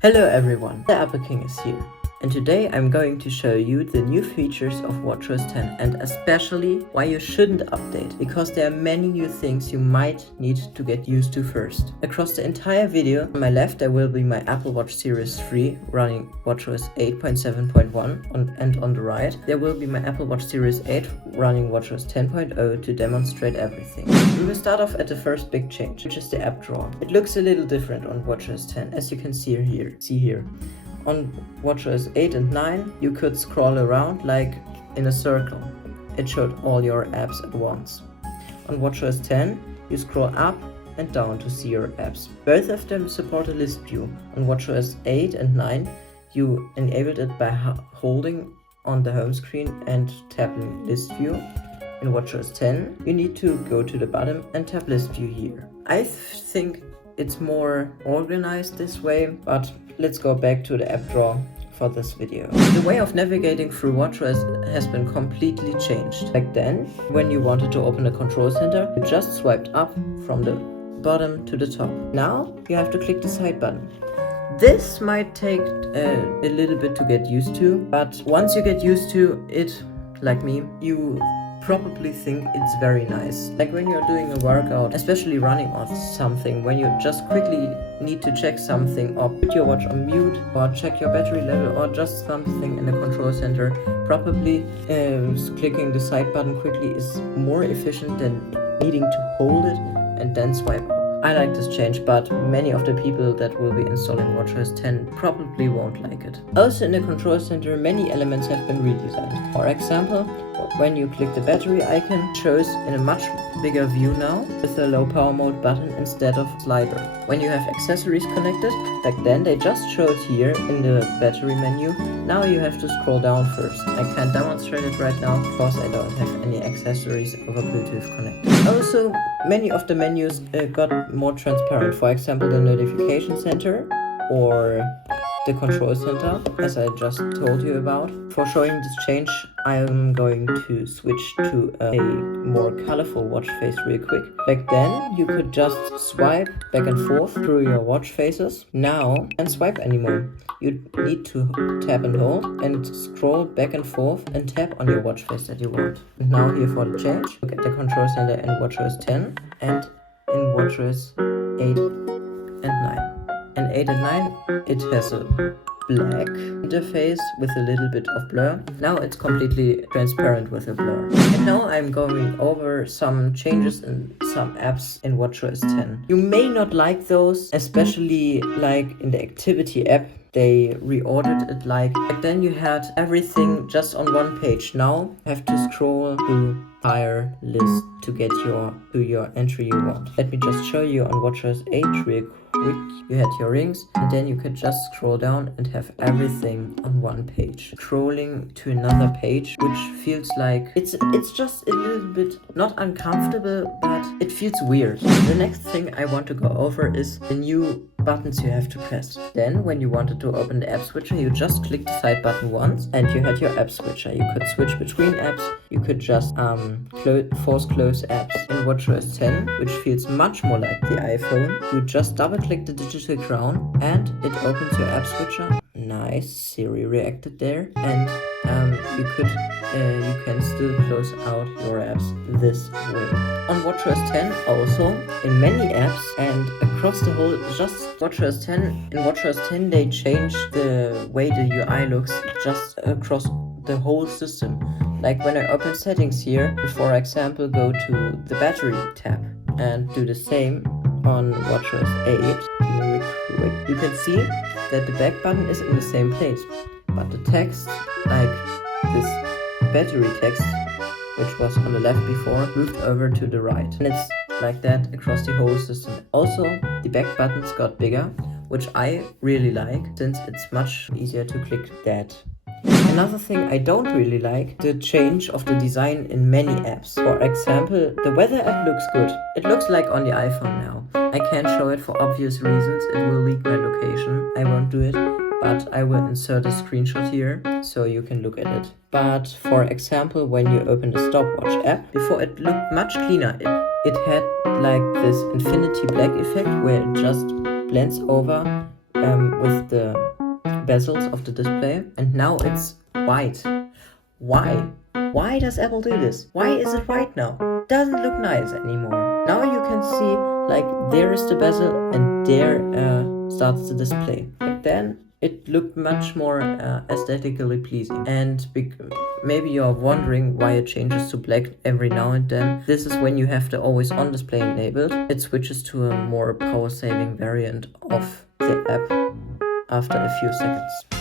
Hello everyone, the Apple King is here, and today I'm going to show you the new features of watchOS 10 and especially why you shouldn't update, because there are many new things you might need to get used to first. Across the entire video, on my left there will be my Apple Watch Series 3 running watchOS 8.7.1 and on the right there will be my Apple Watch Series 8 running watchOS 10.0 to demonstrate everything. We will start off at the first big change, which is the app drawer. It looks a little different on watchOS 10, as you can see here. On watchOS 8 and 9, you could scroll around like in a circle. It showed all your apps at once. On watchOS 10, you scroll up and down to see your apps. Both of them support a list view. On watchOS 8 and 9, you enabled it by holding on the home screen and tapping list view. In watchOS 10, you need to go to the bottom and tap list view here. I think it's more organized this way, but let's go back to the app drawer for this video. The way of navigating through watchOS has been completely changed. Back then, when you wanted to open a control center, you just swiped up from the bottom to the top. Now, you have to click the side button. This might take a little bit to get used to, but once you get used to it, like me, you probably think it's very nice. Like when you're doing a workout, especially running or something, when you just quickly need to check something or put your watch on mute or check your battery level or just something in the control center, probably clicking the side button quickly is more efficient than needing to hold it and then swipe up. I like this change, but many of the people that will be installing watchOS 10 probably won't like it. Also in the control center, many elements have been redesigned. For example, when you click the battery icon, it shows in a much bigger view now with a low power mode button instead of slider. When you have accessories connected, back then they just showed here in the battery menu. Now you have to scroll down first. I can't demonstrate it right now because I don't have any accessories over Bluetooth connected. Also, many of the menus got more transparent. For example, the notification center or the control center, as I just told you about. For showing this change, I am going to switch to a more colorful watch face real quick. Back then, you could just swipe back and forth through your watch faces. Now, you can't swipe anymore. You need to tap and hold and scroll back and forth and tap on your watch face that you want. And now here for the change, look at the control center in watchOS 10 and in watchOS 8 and 9. In 8 and 9, it has a black interface with a little bit of blur. Now it's completely transparent with a blur. And now I'm going over some changes in some apps in watchOS 10. You may not like those, especially like in the activity app. They reordered it like back then you had everything just on one page. Now you have to scroll through entire list to get to your entry you want. Let me just show you on watchOS 8 real quick. You had your rings and then you could just scroll down and have everything on one page. Scrolling to another page, which feels like it's just a little bit not uncomfortable, but it feels weird. The next thing I want to go over is the new buttons you have to press. Then when you wanted to open the app switcher, you just click the side button once and you had your app switcher. You could switch between apps. You could just force close apps. In watchOS 10, which feels much more like the iPhone, you just double click the digital crown and it opens your app switcher. Nice, Siri reacted there, and you can still close out your apps this way. On watchOS 10 also, in many apps and across the whole, just watchOS 10, in watchOS 10 they changed the way the UI looks just across the whole system. Like when I open settings here, for example, go to the battery tab and do the same on watchOS 8, really quick, you can see that the back button is in the same place, but the text, like this battery text, which was on the left before, moved over to the right. And it's like that across the whole system. Also, the back buttons got bigger, which I really like, since it's much easier to click that. Another thing I don't really like, the change of the design in many apps. For example, the weather app looks good. It looks like on the iPhone now. I can't show it for obvious reasons. It will leak my location. I won't do it, but I will insert a screenshot here so you can look at it. But for example, when you open the stopwatch app, before it looked much cleaner. It had like this infinity black effect where it just blends over with the bezels of the display, and now it's white. Why? Why does Apple do this? Why is it white now? Doesn't look nice anymore. Now you can see, like, there is the bezel and there starts the display. Back then it looked much more aesthetically pleasing. And maybe you're wondering why it changes to black every now and then. This is when you have the always on display enabled. It switches to a more power saving variant of the app after a few seconds.